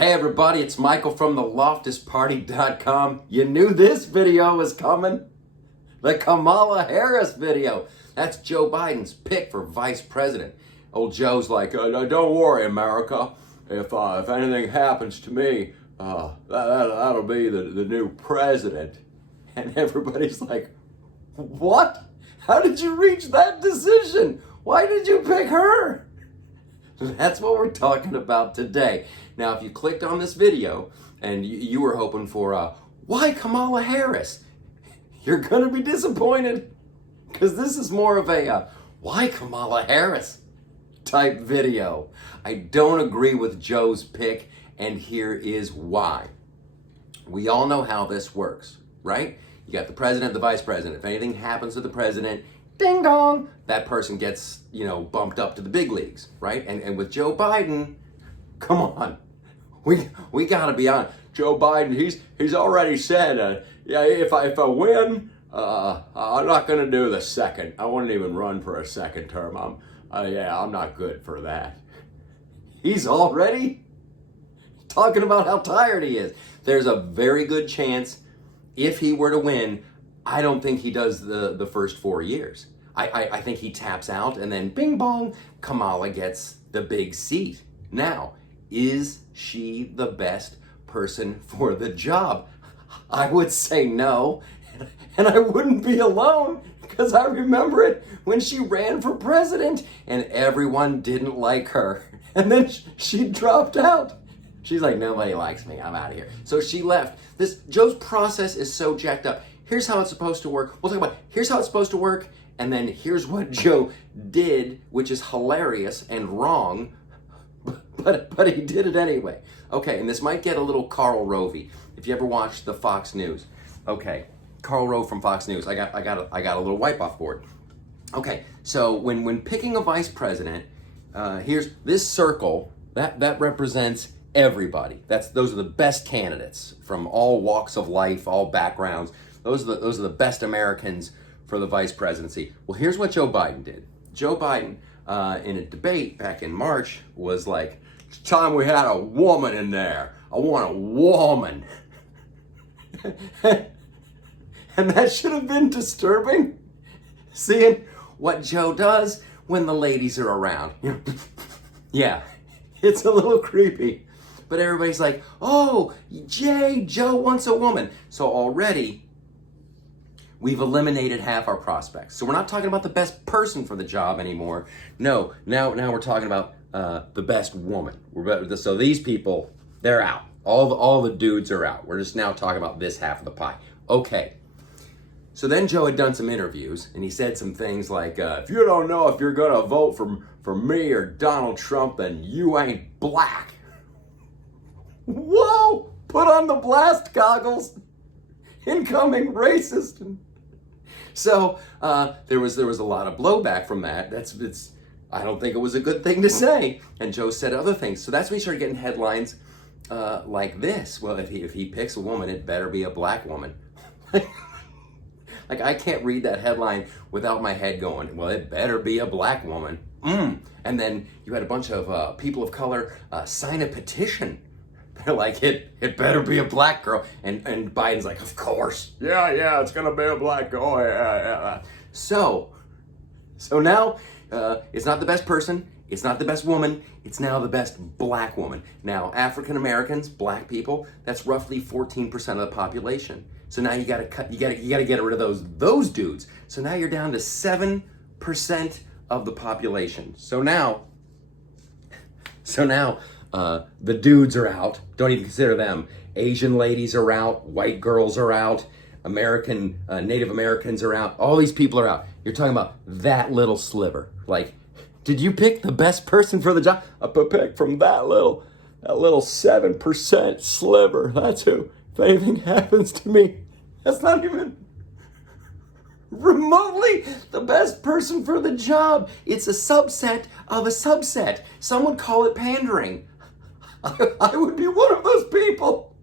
Hey everybody, it's Michael from the LoftusParty.com. You knew this video was coming? The Kamala Harris video. That's Joe Biden's pick for vice president. Old Joe's like, don't worry, America. If anything happens to me, that'll be the new president. And everybody's like, what? How did you reach that decision? Why did you pick her? That's what we're talking about today. Now, if you clicked on this video and you were hoping for why Kamala Harris, you're going to be disappointed, because this is more of a why Kamala Harris type video. I don't agree with Joe's pick, and here is why. We all know how this works, right? You got the president, the vice president. If anything happens to the president, ding dong, that person gets, bumped up to the big leagues, right? And with Joe Biden, come on, we gotta be honest. Joe Biden, he's already said, if I win, I'm not gonna do the second. I wouldn't even run for a second term. I'm not good for that. He's already talking about how tired he is. There's a very good chance, if he were to win, I don't think he does the first 4 years. I think he taps out, and then bing bong, Kamala gets the big seat. Now, is she the best person for the job? I would say no, and I wouldn't be alone, because I remember it when she ran for president and everyone didn't like her, and then she dropped out. She's like, nobody likes me, I'm out of here. So she left. Joe's process is so jacked up. Here's how it's supposed to work. We'll talk about here's how it's supposed to work, and then here's what Joe did, which is hilarious and wrong, but he did it anyway. Okay, and this might get a little Karl Rove-y, if you ever watched the Fox News. Okay, Karl Rove from Fox News. I got a little wipe-off board. Okay, so when picking a vice president, here's this circle that represents everybody. Those are the best candidates from all walks of life, all backgrounds. Those are the best Americans for the vice presidency. Well, here's what Joe Biden did. Joe Biden, in a debate back in March, was like, it's time we had a woman in there. I want a woman. And that should have been disturbing, seeing what Joe does when the ladies are around. Yeah, it's a little creepy. But everybody's like, oh, Joe wants a woman. So already, we've eliminated half our prospects. So we're not talking about the best person for the job anymore. No, now we're talking about the best woman. So these people, they're out. All the dudes are out. We're just now talking about this half of the pie. Okay. So then Joe had done some interviews, and he said some things like, if you don't know if you're going to vote for me or Donald Trump, then you ain't black. Whoa! Put on the blast goggles. Incoming racist. So there was a lot of blowback from that. I don't think it was a good thing to say. And Joe said other things. So that's when he started getting headlines like this. Well, if he picks a woman, it better be a black woman. Like, I can't read that headline without my head going, well, it better be a black woman. And then you had a bunch of people of color sign a petition. They're like, it better be a black girl. And Biden's like, of course. Yeah, it's gonna be a black girl. Yeah. So now it's not the best person. It's not the best woman. It's now the best black woman. Now, African Americans, black people, that's roughly 14% of the population. So now you gotta get rid of those dudes. So now you're down to 7% of the population. So now the dudes are out. Don't even consider them. Asian ladies are out. White girls are out. Native Americans are out. All these people are out. You're talking about that little sliver. Like, did you pick the best person for the job? I picked from that little 7% sliver. That's who. If anything happens to me, that's not even remotely the best person for the job. It's a subset of a subset. Some would call it pandering. I would be one of those people.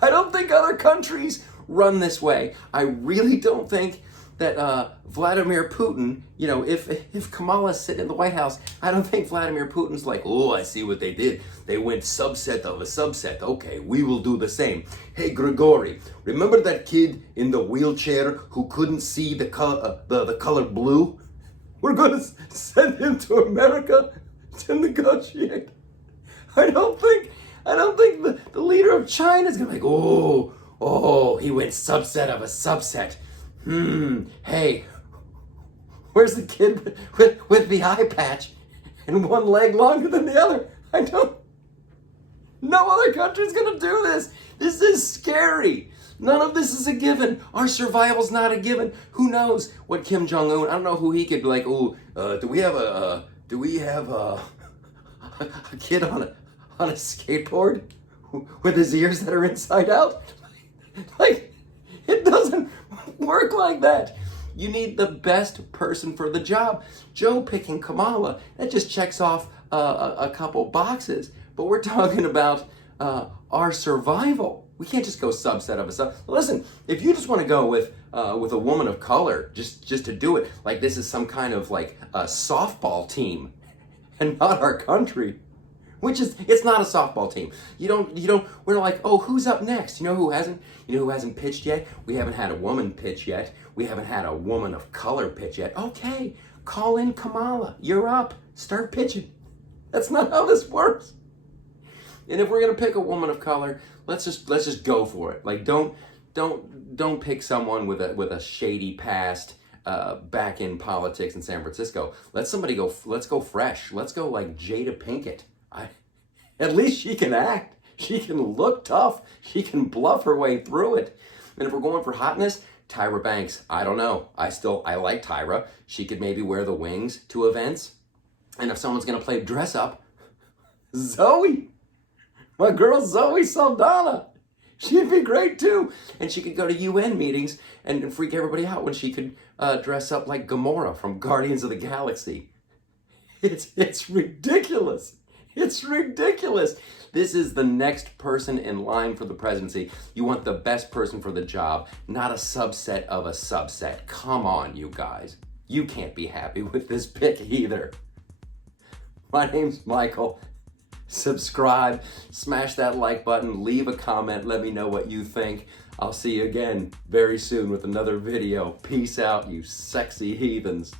I don't think other countries run this way. I really don't think Vladimir Putin, if Kamala's sitting in the White House, I don't think Vladimir Putin's like, oh, I see what they did. They went subset of a subset. Okay, we will do the same. Hey, Grigory, remember that kid in the wheelchair who couldn't see the color blue? We're going to send him to America to negotiate. I don't think the leader of China is going to be like, oh, he went subset of a subset. Hey, where's the kid with the eye patch and one leg longer than the other? No other country's going to do this. This is scary. None of this is a given. Our survival's not a given. Who knows what Kim Jong-un, I don't know who he could be like, do we have a kid on a skateboard with his ears that are inside out? Like, it doesn't work like that. You need the best person for the job. Joe picking Kamala, that just checks off a couple boxes. But we're talking about our survival. We can't just go subset of a sub. Listen, if you just want to go with a woman of color, just to do it, like this is some kind of like a softball team, and not our country, it's not a softball team. We're like, oh, who's up next? You know who hasn't pitched yet? We haven't had a woman pitch yet. We haven't had a woman of color pitch yet. Okay, call in Kamala. You're up. Start pitching. That's not how this works. And if we're gonna pick a woman of color, let's just go for it. Like don't pick someone with a shady past back in politics in San Francisco. Let's go fresh. Let's go like Jada Pinkett. At least she can act. She can look tough. She can bluff her way through it. And if we're going for hotness, Tyra Banks. I don't know. I like Tyra. She could maybe wear the wings to events. And if someone's gonna play dress up, Zoe. My girl Zoe Saldana. She'd be great too. And she could go to UN meetings and freak everybody out when she could dress up like Gamora from Guardians of the Galaxy. It's ridiculous. It's ridiculous. This is the next person in line for the presidency. You want the best person for the job, not a subset of a subset. Come on, you guys. You can't be happy with this pick either. My name's Michael. Subscribe, smash that like button, leave a comment, let me know what you think. I'll see you again very soon with another video. Peace out, you sexy heathens.